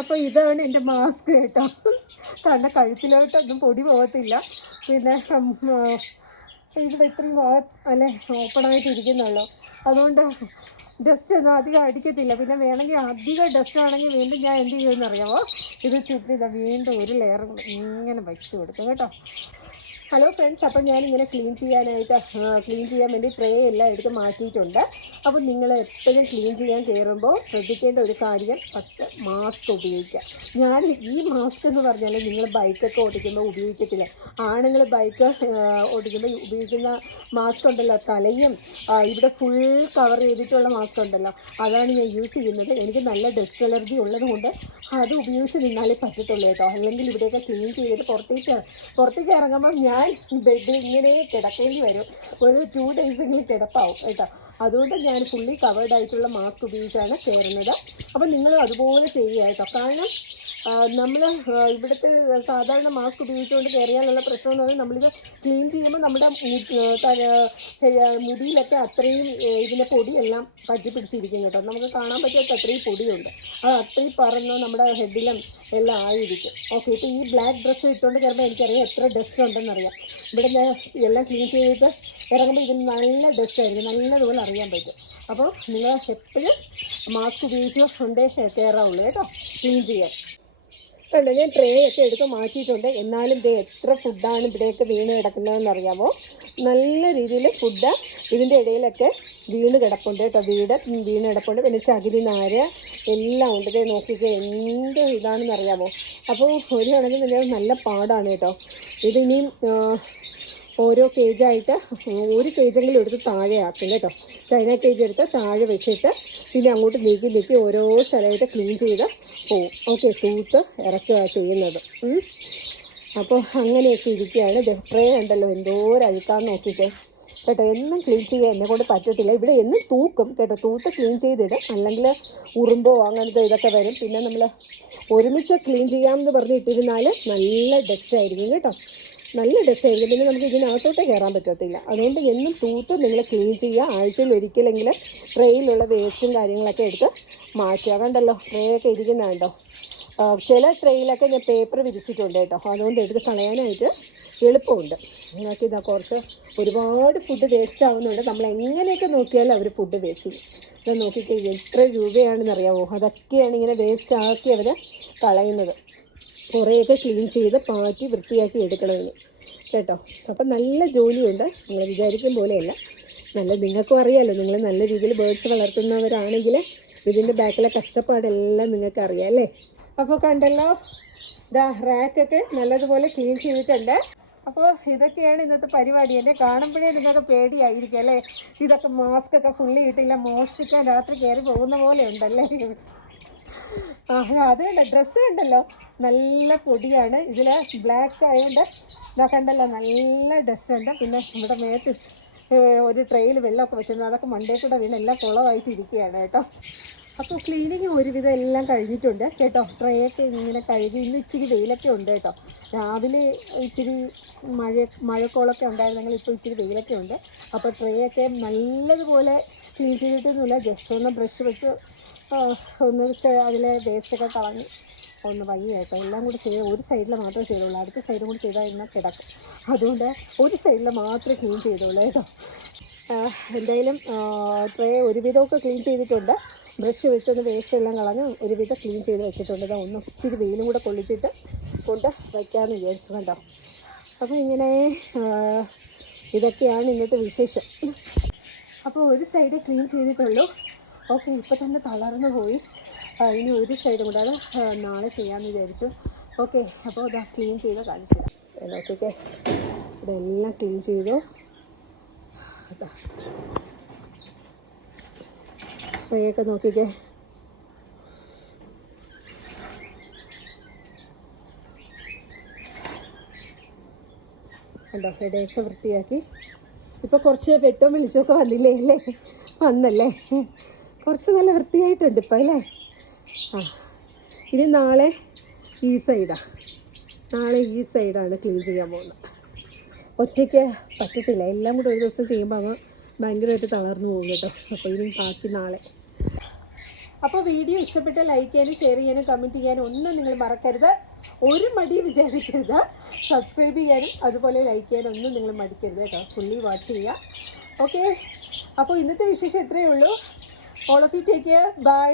അപ്പോൾ ഇതാണ് എന്റെ മാസ്ക് കേട്ടോ. കാരണം കഴുത്തിലോട്ടൊന്നും പൊടി പോകത്തില്ല. പിന്നെ ഇവിടെ ഇത്രയും അല്ലെ ഓപ്പണായിട്ടിരിക്കുന്നുള്ളൂ അതുകൊണ്ട് ഡസ്റ്റ് ഒന്നും അധികം അടിക്കത്തില്ല. പിന്നെ വേണമെങ്കിൽ അധികം ഡസ്റ്റ് ആണെങ്കിൽ വീണ്ടും ഞാൻ എന്ത് ചെയ്യുമെന്ന് അറിയാമോ ഇത് ചുറ്റി ഇതാ വീണ്ടും ഒരു ലെയർ ഇങ്ങനെ വെച്ച് കൊടുക്കും കേട്ടോ. ഹലോ ഫ്രണ്ട്സ് അപ്പം ഞാനിങ്ങനെ ക്ലീൻ ചെയ്യാനായിട്ട് ക്ലീൻ ചെയ്യാൻ വേണ്ടി ട്രേ എല്ലാം എടുത്ത് മാറ്റിയിട്ടുണ്ട്. അപ്പോൾ നിങ്ങൾ എപ്പോഴും ക്ലീൻ ചെയ്യാൻ കയറുമ്പോൾ ശ്രദ്ധിക്കേണ്ട ഒരു കാര്യം ഫസ്റ്റ് മാസ്ക് ഉപയോഗിക്കുക. ഞാൻ ഈ മാസ്ക് എന്ന് പറഞ്ഞാൽ നിങ്ങൾ ബൈക്കൊക്കെ ഓടിക്കുമ്പോൾ ഉപയോഗിക്കത്തില്ല. ആണുങ്ങൾ ബൈക്ക് ഓടിക്കുമ്പോൾ ഉപയോഗിക്കുന്ന മാസ്ക് ഉണ്ടല്ലോ തലയും ഇവിടെ ഫുൾ കവർ ചെയ്തിട്ടുള്ള മാസ്ക് ഉണ്ടല്ലോ. അതാണ് ഞാൻ യൂസ് ചെയ്യുന്നത്. എനിക്ക് നല്ല ഡസ്റ്റ് അലർജി ഉള്ളതുകൊണ്ട് അത് ഉപയോഗിച്ച് നിന്നാലേ പറ്റത്തുള്ളൂ കേട്ടോ. അല്ലെങ്കിൽ ഇവിടെയൊക്കെ ക്ലീൻ ചെയ്തിട്ട് പുറത്തേക്ക് പുറത്തേക്ക് ഇറങ്ങുമ്പോൾ ഞാൻ ബെഡിൽ ഇങ്ങനെ കിടക്കേണ്ടി വരും. ഒരു ടു ഡേയ്സെങ്കിലും കിടപ്പാവും കേട്ടോ. അതുകൊണ്ട് ഞാൻ ഫുള്ളി കവേർഡ് ആയിട്ടുള്ള മാസ്ക് ഉപയോഗിച്ചാണ് കയറുന്നത്. അപ്പം നിങ്ങൾ അതുപോലെ ചെയ്യുക കേട്ടോ. കാരണം നമ്മൾ ഇവിടുത്തെ സാധാരണ മാസ്ക് ഉപയോഗിച്ചുകൊണ്ട് കയറിയാലുള്ള പ്രശ്നം എന്ന് പറഞ്ഞാൽ നമ്മളിത് ക്ലീൻ ചെയ്യുമ്പോൾ നമ്മുടെ മുടിയിലൊക്കെ അത്രയും ഇതിന്റെ പൊടിയെല്ലാം പറ്റി പിടിച്ചിരിക്കും കേട്ടോ. നമുക്ക് കാണാൻ പറ്റാത്ത അത്രയും പൊടിയുണ്ട്. അത് അത്രയും പറന്ന് നമ്മുടെ ഹെഡിലും എല്ലാം ആയിരിക്കും. ഓക്കെ ഇപ്പോൾ ഈ ബ്ലാക്ക് ഡ്രസ്സ് ഇട്ടുകൊണ്ട് കയറുമ്പോൾ എനിക്കറിയാം എത്ര ഡസ്റ്റ് ഉണ്ടെന്നറിയാം. ഇവിടെ ഞാൻ എല്ലാം ക്ലീൻ ചെയ്തിട്ട് ഇറങ്ങുമ്പോൾ ഇതിന് നല്ല ഡസ്റ്റ് ആയിരിക്കും. നല്ലതുപോലെ അറിയാൻ പറ്റും. അപ്പോൾ നിങ്ങൾ എപ്പോഴും മാസ്ക് ഉപയോഗിച്ച് കൊണ്ടേ കയറാവുള്ളൂ കേട്ടോ. ക്ലീൻ ചെയ്യാൻ. കണ്ടോ? ഞാൻ ട്രേ ഒക്കെ എടുത്ത് മാറ്റിയിട്ടുണ്ട്. എന്നാലും ഇത് എത്ര ഫുഡാണ് ഇവിടെയൊക്കെ വീണ് കിടക്കുന്നതെന്ന് അറിയാമോ നല്ല രീതിയിൽ ഫുഡ് ഇതിന്റെ ഇടയിലൊക്കെ വീണ് കിടപ്പുണ്ട് കേട്ടോ. വീട് വീണ് കിടപ്പുണ്ട്. പിന്നെ ചകിരി നാര് എല്ലാം ഉണ്ട്. ഇതേ നോക്കിക്കേ എന്ത് ഇതാണെന്ന് അറിയാമോ അപ്പോൾ ഒരു കണക്കിന് നല്ല പാടാണ് കേട്ടോ. ഇതിനിയും ഓരോ കേജായിട്ട് ഒരു കേജെങ്കിലും എടുത്ത് താഴെ ആക്കും കേട്ടോ. ചൈന കേജ് എടുത്ത് താഴെ വെച്ചിട്ട് പിന്നെ അങ്ങോട്ട് നീക്കി നീക്കി ഓരോ സ്ഥലമായിട്ട് ക്ലീൻ ചെയ്ത് പോവും. ഓക്കെ തൂത്ത് ഇറക്കുക ചെയ്യുന്നത്. അപ്പോൾ അങ്ങനെയൊക്കെ ഇരിക്കുകയാണ്. ഡെഫ്രേ ഉണ്ടല്ലോ എന്തോരം അഴുക്കാന്ന് നോക്കിയിട്ട്. കേട്ടോ എന്നും ക്ലീൻ ചെയ്യാൻ എന്നെ കൊണ്ട് പറ്റത്തില്ല. ഇവിടെ എന്നും തൂക്കും. കേട്ടോ തൂത്ത് ക്ലീൻ ചെയ്തിടും. അല്ലെങ്കിൽ ഉറുമ്പോ അങ്ങനത്തെ ഇതൊക്കെ വരും. പിന്നെ നമ്മൾ ഒരുമിച്ച് ക്ലീൻ ചെയ്യാമെന്ന് പറഞ്ഞ് ഇട്ടിരുന്നാൽ നല്ല ഡസ്റ്റ് ആയിരിക്കും കേട്ടോ. നല്ല ഡ്രസ്സായിരിക്കും പിന്നെ നമുക്ക് ഇതിനകത്തോട്ട് കയറാൻ പറ്റത്തില്ല. അതുകൊണ്ട് എന്നും തൂത്ത് നിങ്ങൾ ക്ലീൻ ചെയ്യുക. ആഴ്ചയിൽ ഒരിക്കലെങ്കിലും ട്രേയിലുള്ള വേസ്റ്റും കാര്യങ്ങളൊക്കെ എടുത്ത് മാറ്റുക. കണ്ടല്ലോ? ട്രേ ഒക്കെ ഇരിക്കുന്നുണ്ടോ ആ, ചില ട്രെയിലൊക്കെ ഞാൻ പേപ്പർ വിരിച്ചിട്ടുണ്ട് കേട്ടോ. അതുകൊണ്ട് എടുത്ത് കളയാനായിട്ട് എളുപ്പമുണ്ട്. നിങ്ങൾക്ക് ഇതാ കുറച്ച് ഒരുപാട് ഫുഡ് വേസ്റ്റ് ആവുന്നുണ്ട്. നമ്മൾ എങ്ങനെയൊക്കെ നോക്കിയാലും അവർ ഫുഡ് വേസ്റ്റ് ചെയ്യും. ഇത് നോക്കിക്കേ എത്ര രൂപയാണെന്ന് അറിയാമോ അതൊക്കെയാണ് ഇങ്ങനെ വേസ്റ്റ് ആക്കി അവർ കളയുന്നത്. കുറേയൊക്കെ ക്ലീൻ ചെയ്ത് പാറ്റി വൃത്തിയാക്കി എടുക്കണമെന്ന് കേട്ടോ? അപ്പം നല്ല ജോലിയുണ്ട്. നിങ്ങൾ വിചാരിക്കും പോലെയല്ല. നല്ല നിങ്ങൾക്കും അറിയാമല്ലോ നിങ്ങൾ നല്ല രീതിയിൽ ബേർഡ്സ് വളർത്തുന്നവരാണെങ്കിൽ ഇതിന്റെ ബാക്കിലെ കഷ്ടപ്പാടെല്ലാം നിങ്ങൾക്ക് അറിയാം അല്ലേ? അപ്പോൾ കണ്ടല്ലോ ഇതാ റാക്കൊക്കെ നല്ലതുപോലെ ക്ലീൻ ചെയ്തിട്ടുണ്ട്. അപ്പോൾ ഇതൊക്കെയാണ് ഇന്നത്തെ പരിപാടി. എന്നെ കാണുമ്പോഴേ നിങ്ങൾക്ക് പേടിയായിരിക്കും അല്ലേ? ഇതൊക്കെ മാസ്ക് ഒക്കെ ഫുള്ളി ഇട്ടില്ല മോഷ്ടിക്കാൻ രാത്രി കയറി പോകുന്ന പോലെ ഉണ്ടല്ലേ? അത് കണ്ട ഡ്രസ്സ് ഉണ്ടല്ലോ നല്ല പൊടിയാണ്. ഇതിൽ ബ്ലാക്ക് ആയതുകൊണ്ട് കണ്ടല്ലോ നല്ല ഡ്രസ്സ് ഉണ്ട്. പിന്നെ ഇവിടെ മേത്ത് ഒരു ട്രെയിൽ വെള്ളമൊക്കെ വെച്ചിരുന്നു. അതൊക്കെ മണ്ടേ കൂടെ വീണ് എല്ലാം കുളമായിട്ട് ഇരിക്കുകയാണ് കേട്ടോ. അപ്പോൾ ക്ലീനിങ് ഒരുവിധം എല്ലാം കഴിഞ്ഞിട്ടുണ്ട് കേട്ടോ. ട്രേയൊക്കെ ഇങ്ങനെ കഴുകി ഇന്ന് ഇച്ചിരി വെയിലൊക്കെ ഉണ്ട് കേട്ടോ. രാവിലെ ഇച്ചിരി മഴ മഴക്കോളൊക്കെ ഉണ്ടായിരുന്നെങ്കിൽ ഇപ്പോൾ ഇച്ചിരി വെയിലൊക്കെ ഉണ്ട്. അപ്പോൾ ട്രേയൊക്കെ നല്ലതുപോലെ ക്ലീൻ ചെയ്തിട്ടൊന്നുമില്ല. ജസ്റ്റ് ഒന്ന് ബ്രഷ് വെച്ച് ഒന്ന് അതിലെ വേസ്റ്റൊക്കെ കളഞ്ഞ് ഒന്ന് ഭംഗിയായിട്ടോ എല്ലാം കൂടി ചെയ്ത് ഒരു സൈഡിൽ മാത്രമേ ചെയ്തുള്ളൂ. അടുത്ത സൈഡും കൂടി ചെയ്താൽ ഇന്ന് കിടക്കും. അതുകൊണ്ട് ഒരു സൈഡിൽ മാത്രമേ ക്ലീൻ ചെയ്തുള്ളൂ കേട്ടോ. എന്തായാലും ട്രേ ഒരുവിധമൊക്കെ ക്ലീൻ ചെയ്തിട്ടുണ്ട്. ബ്രഷ് വെച്ചൊന്ന് വേസ്റ്റ് എല്ലാം കളഞ്ഞ് ഒരുവിധം ക്ലീൻ ചെയ്ത് വെച്ചിട്ടുണ്ട്. ഇതാ ഒന്ന് ഇച്ചിരി വെയിലും കൂടെ കൊള്ളിച്ചിട്ട് കൊണ്ട് വയ്ക്കാമെന്ന് വിചാരിച്ചു കണ്ടോ അപ്പോൾ ഇങ്ങനെ ഇതൊക്കെയാണ് ഇന്നത്തെ വിശേഷം. അപ്പോൾ ഒരു സൈഡ് ക്ലീൻ ചെയ്തിട്ടുള്ളൂ. ഓക്കെ ഇപ്പോൾ തന്നെ തളർന്നു പോയി. ഇനി ഒരു സൈഡും കൂടെ അത് നാളെ ചെയ്യാമെന്ന് വിചാരിച്ചു. ഓക്കെ അപ്പോൾ ഇതാ ക്ലീൻ ചെയ്ത് കാണിച്ചു തരാം. നോക്കിക്കേ. ഇവിടെ എല്ലാം ക്ലീൻ ചെയ്തു. അതാ ട്രേയൊക്കെ നോക്കിക്കേ. ഉണ്ടോ ഇടയൊക്കെ വൃത്തിയാക്കി. ഇപ്പോൾ കുറച്ച് പെട്ടോ വിളിച്ചൊക്കെ വന്നില്ലേ അല്ലേ? വന്നല്ലേ? കുറച്ച് നല്ല വൃത്തിയായിട്ടുണ്ട് ഇപ്പം അല്ലേ? ആ ഇനി നാളെ ഈ സൈഡാണ് നാളെ ഈ സൈഡാണ് ക്ലീൻ ചെയ്യാൻ പോകുന്നത്. ഒറ്റയ്ക്ക് പറ്റത്തില്ല. എല്ലാം കൂടെ ഒരു ദിവസം ചെയ്യുമ്പോൾ അങ്ങ് ഭയങ്കരമായിട്ട് തളർന്നു പോകും കേട്ടോ. അപ്പോൾ ഇനി ബാക്കി നാളെ. അപ്പോൾ വീഡിയോ ഇഷ്ടപ്പെട്ട ലൈക്ക് ചെയ്യാനും ഷെയർ ചെയ്യാനും കമന്റ് ചെയ്യാനും ഒന്നും നിങ്ങൾ മറക്കരുത്. ഒരു മടി വിചാരിക്കരുത്. സബ്സ്ക്രൈബ് ചെയ്യാനും അതുപോലെ ലൈക്ക് ചെയ്യാനും ഒന്നും നിങ്ങൾ മടിക്കരുത് കേട്ടോ. ഫുള്ളി വാച്ച് ചെയ്യുക. ഓക്കെ അപ്പോൾ ഇന്നത്തെ വിശേഷം ഇത്രയേ ഉള്ളൂ. All of you take care bye